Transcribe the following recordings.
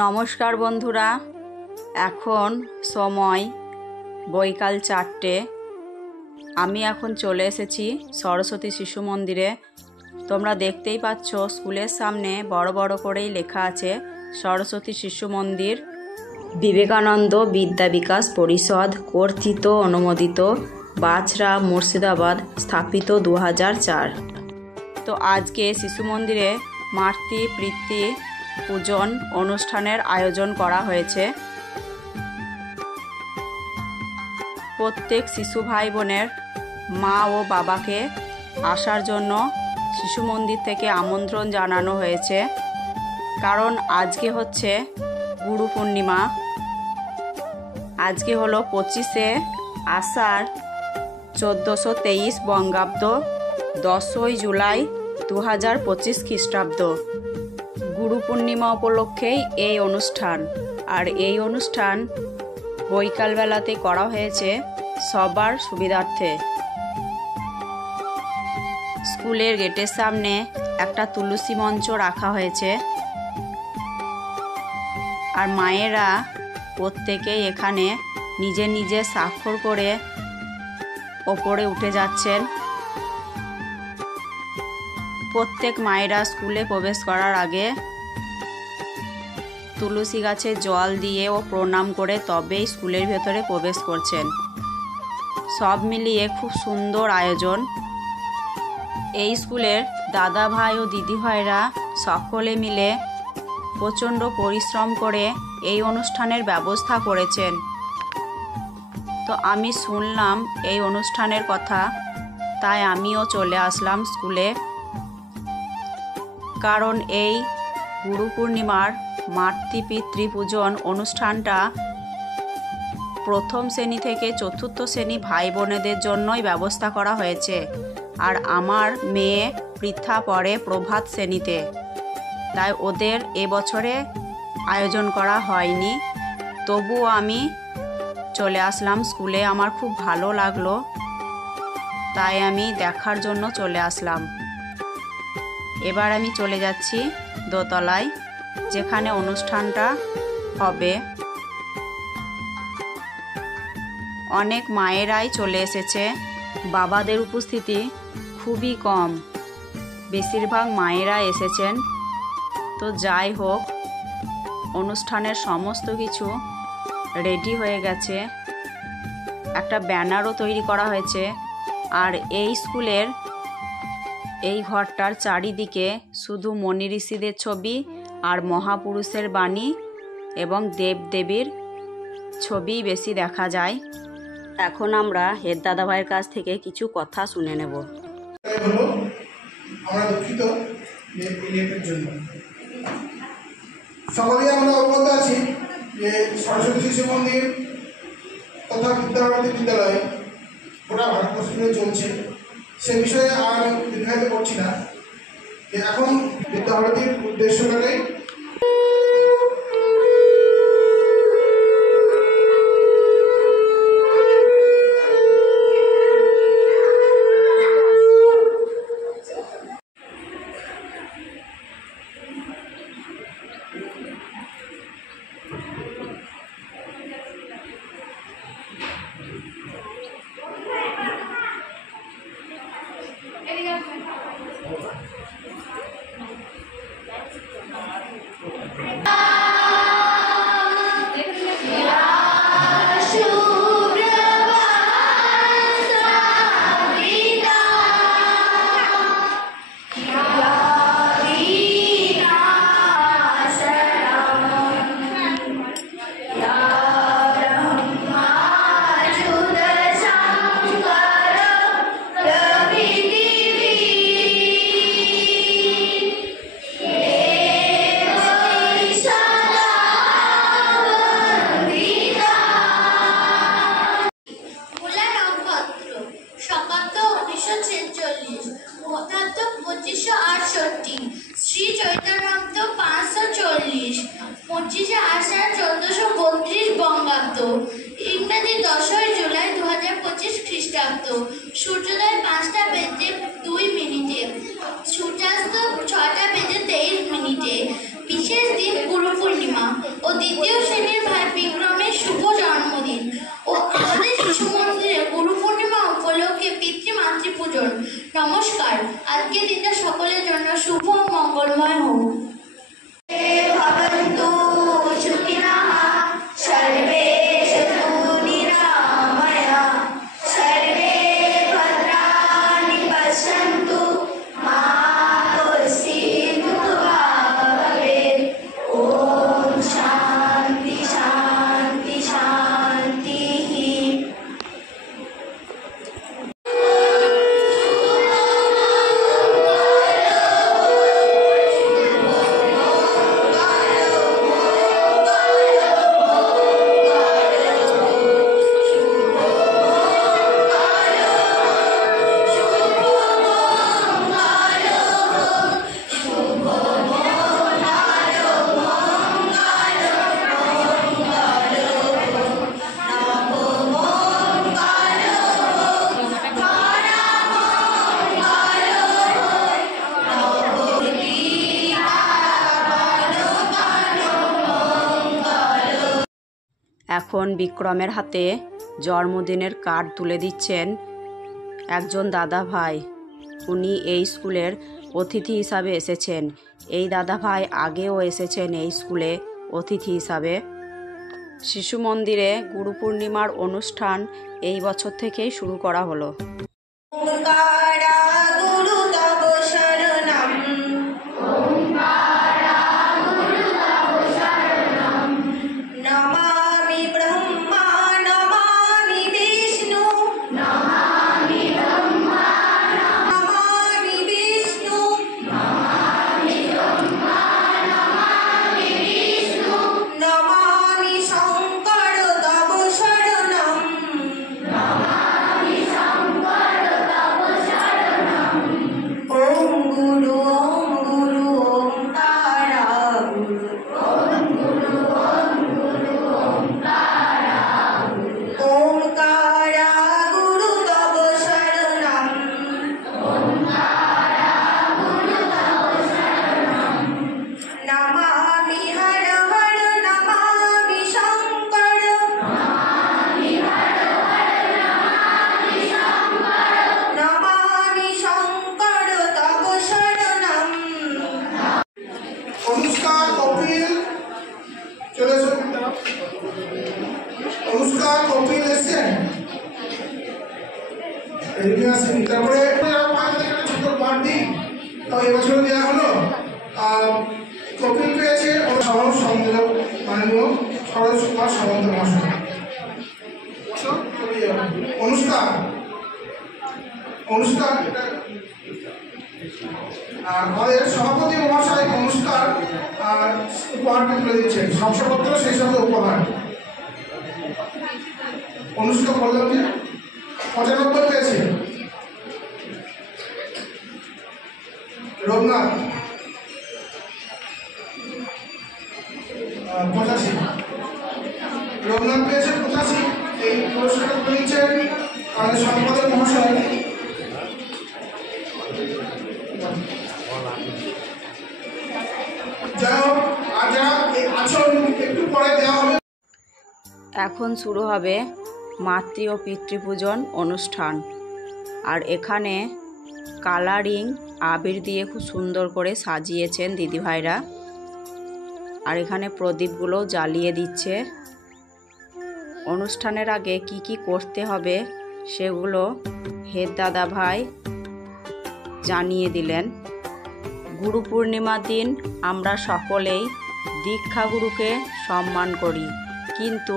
নমস্কার বন্ধুরা, এখন সময় বৈকাল 4টে। আমি এখন চলে এসেছি সরস্বতী শিশু মন্দিরে। তোমরা দেখতেই পাচ্ছ স্কুলের সামনে বড় বড় করেই লেখা আছে সরস্বতী শিশু মন্দির, বিবেকানন্দ বিদ্যা বিকাশ পরিষদ কর্তৃক অনুমোদিত, বাছড়া, মুর্শিদাবাদ, স্থাপিত 2004। তো আজকে শিশু মন্দিরে মাতৃপিতৃ পূজন অনুষ্ঠানের আয়োজন করা হয়েছে। প্রত্যেক শিশু ভাই বোনের মা ও বাবাকে আসার জন্য শিশু মন্দির থেকে আমন্ত্রণ জানানো হয়েছে, কারণ আজকে হচ্ছে গুরু পূর্ণিমা। আজকে হলো 25শে আষাঢ় 1423 বঙ্গাব্দ, 10ই জুলাই 2025 খ্রিস্টাব্দ। গুরু পূর্ণিমা উপলক্ষেই এই অনুষ্ঠান। আর এই অনুষ্ঠান বৈকালবেলাতে করা হয়েছে সবার সুবিধার্থে। স্কুলের গেটের সামনে একটা তুলসী মঞ্চ রাখা হয়েছে, আর মায়েরা প্রত্যেকেই এখানে নিজে নিজে স্বাক্ষর করে ওপরে উঠে যাচ্ছেন। প্রত্যেক মায়েরা স্কুলে প্রবেশ করার আগে তুলসী গাছে জল দিয়ে ও প্রণাম করে তবেই স্কুলের ভেতরে প্রবেশ করছেন। সব মিলিয়ে খুব সুন্দর আয়োজন। এই স্কুলের দাদা ভাই ও দিদি ভাইরা সকলে মিলে প্রচণ্ড পরিশ্রম করে এই অনুষ্ঠানের ব্যবস্থা করেছেন। তো আমি শুনলাম এই অনুষ্ঠানের কথা, তাই আমিও চলে আসলাম স্কুলে। কারণ এই গুরু পূর্ণিমার মাতৃপিতৃ পূজন অনুষ্ঠানটা প্রথম শ্রেণী থেকে চতুর্থ শ্রেণী ভাই বোনেদের জন্যই ব্যবস্থা করা হয়েছে। আর আমার মেয়ে পৃথা পড়ে প্রভাত শ্রেণীতে, তাই ওদের এবছরে আয়োজন করা হয়নি। তবুও আমি চলে আসলাম স্কুলে। আমার খুব ভালো লাগলো, তাই আমি দেখার জন্য চলে আসলাম। এবার আমি চলে যাচ্ছি দোতলায়, যেখানে অনুষ্ঠানটা হবে। অনেক মায়েরাই চলে এসেছে, বাবাদের উপস্থিতি খুবই কম, বেশিরভাগ মায়েরা এসেছেন। তো যাই হোক, অনুষ্ঠানের সমস্ত কিছু রেডি হয়ে গেছে। একটা ব্যানারও তৈরি করা হয়েছে। আর এই স্কুলের এই ঘরটার চারিদিকে শুধু মনি ঋষিদের ছবি আর মহাপুরুষের বাণী এবং দেবদেবীর ছবি বেশি দেখা যায়। এখন আমরা হেড দাদা ভাইয়ের কাছ থেকে কিছু কথা শুনে নেব। আমরা দুঃখিত জন্য। সকলেই আমরা অবগত আছি যে সরস্বতী শিশু মন্দির তথা বিদ্যাভারতী বিদ্যালয় গোটা ভারতবর্ষ জুড়ে চলছে। সে বিষয়ে আর দীর্ঘায়িত করছি না। এখন বিদ্যাভারতীর উদ্দেশ্যটাই মঙ্গলময় হোক। ভবন্তু সুখিনঃ সর্বে সন্তু নিরাময়া সর্বে ভদ্রাণি পশ্যন্তু মা কশ্চিৎ দুঃখভাগ্ ওম শান্তি শান্তি শান্তি। এখন বিক্রমের হাতে জন্মদিনের কার্ড তুলে দিচ্ছেন একজন দাদা ভাই। উনি এই স্কুলের অতিথি হিসাবে এসেছেন। এই দাদা ভাই আগেও এসেছেন এই স্কুলে অতিথি হিসাবে। শিশু মন্দিরে গুরু পূর্ণিমার অনুষ্ঠান এই বছর থেকেই শুরু করা হলো। ওঙ্কারা গুরু তব শরণম নমামি ব্রহ্মা নমামি বিষ্ণু নমামি বিষ্ণু নমামি শঙ্কর তব শরণম ওম গুরু ওঙ্কারা গুরু ওঙ্কারা গুরু তব শরণম নমামি হর হর নমামি শঙ্কর নমামি শঙ্কর তব শরণম। অনুষ্কা কপিল চলে এসো। অনুষ্কা কপিল এসছেন, রেডি আছেন। তারপরে ছোট বাড়তি তো এবছর দেওয়া হলো। কপিল পেয়েছে সহজ সংযোজক মাননীয় সরোজ কুমার সামন্ত মহাশয়। অনুষ্কা অনুষ্কা আমাদের সভাপতি মহাশয় অনুষ্কার উপহারটি তুলে দিচ্ছেন, শংসাপত্র সেই সঙ্গে উপহার। অনুষ্কা বললাম যে 95 পেয়েছে। রঘুনাথ 85, রঘুনাথ পেয়েছে 85। এই পুরস্কারটা তুলে দিচ্ছেন আমাদের সম্পাদক মহাশয়। যাই হোক, আর যারা আচরণ একটু পরে দেওয়া হবে। এখন শুরু হবে মাতৃ ও পিতৃপূজন অনুষ্ঠান। আর এখানে কালারিং আবির দিয়ে খুব সুন্দর করে সাজিয়েছেন দিদিভাইরা। আর এখানে প্রদীপগুলো জ্বালিয়ে দিচ্ছে। অনুষ্ঠানের আগে কি কি করতে হবে সেগুলো হেড দাদা ভাই জানিয়ে দিলেন। গুরু পূর্ণিমার দিন আমরা সকলেই দীক্ষাগুরুকে সম্মান করি, কিন্তু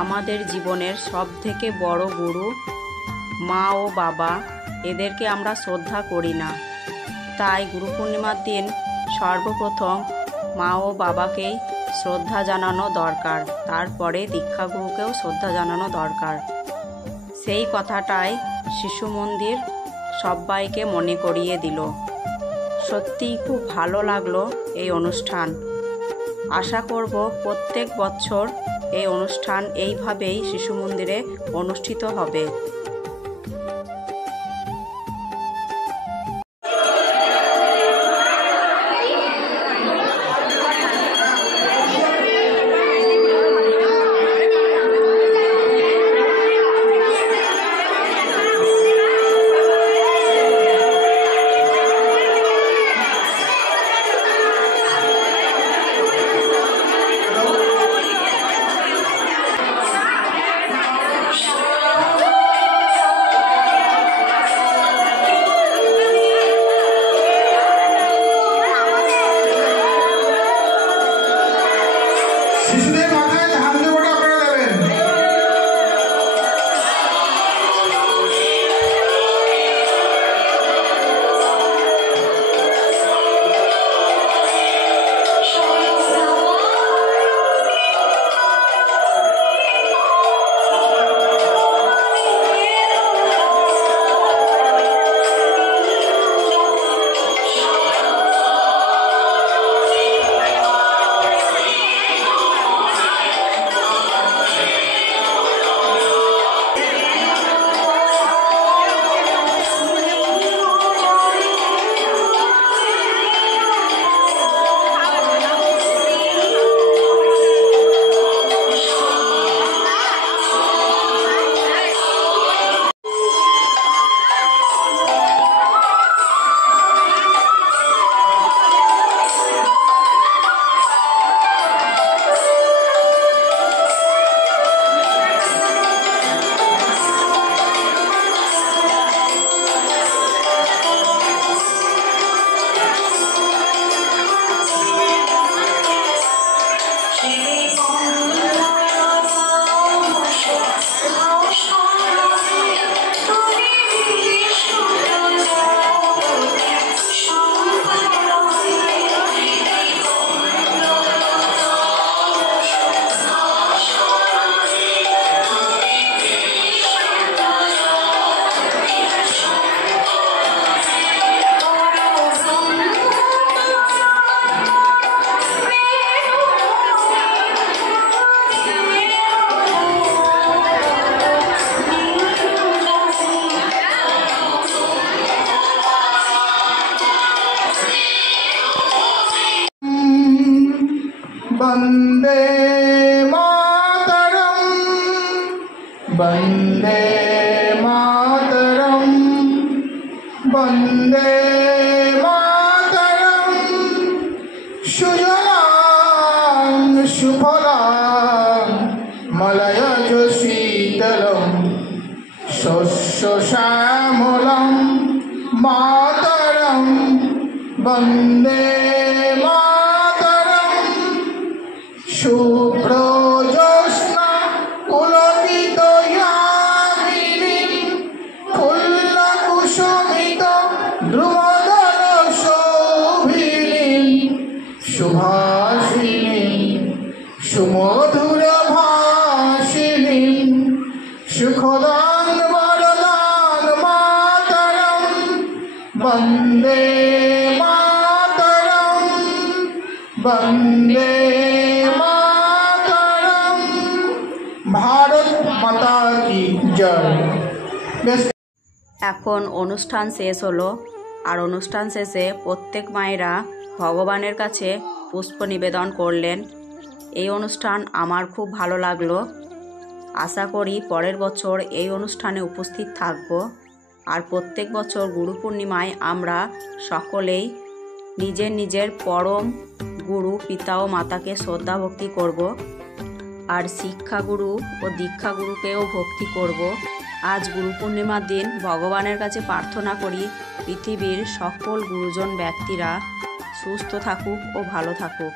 আমাদের জীবনের সবথেকে বড় গুরু মা ও বাবা, এদেরকে আমরা শ্রদ্ধা করি না। তাই গুরু পূর্ণিমার দিন সর্বপ্রথম মা ও বাবাকেই শ্রদ্ধা জানানো দরকার, তারপরে দীক্ষাগুরুকেও শ্রদ্ধা জানানো দরকার। সেই কথাটাই শিশু মন্দির সবাইকে মনে করিয়ে দিল। সত্যিই খুব ভালো লাগলো এই অনুষ্ঠান। আশা করব প্রত্যেক বছর এই অনুষ্ঠান এইভাবেই শিশু মন্দিরে অনুষ্ঠিত হবে। वन्दे मातरम् वन्दे मातरम् वन्दे मातरम् सुजलां सुफलां मलयज शीतलम् शस्यश्यामलं मातरं वन्दे शुभ्रजोत्स्ना पुलकितयामिनीं फुल्लकुसुमित द्रुमदलशोभिनीं सुभाषिणीं सुमधुरभाषिणीं सुखदां वरदां मातरं वन्दे मातरं वन्दे ভারত মাতা কি জয়। এখন অনুষ্ঠান শেষ হলো, আর অনুষ্ঠান শেষে প্রত্যেক মায়েরা ভগবানের কাছে পুষ্প নিবেদন করলেন। এই অনুষ্ঠান আমার খুব ভালো লাগলো। আশা করি পরের বছর এই অনুষ্ঠানে উপস্থিত থাকব। আর প্রত্যেক বছর গুরু পূর্ণিমায় আমরা সকলেই নিজের নিজের পরম গুরু পিতা ও মাতাকে শ্রদ্ধা ভক্তি করব। আর শিক্ষাগুরু ও দীক্ষাগুরুকেও ভক্তি করব। আজ গুরু পূর্ণিমার দিন ভগবানের কাছে প্রার্থনা করি পৃথিবীর সকল গুরুজন ব্যক্তিরা সুস্থ থাকুক ও ভালো থাকুক।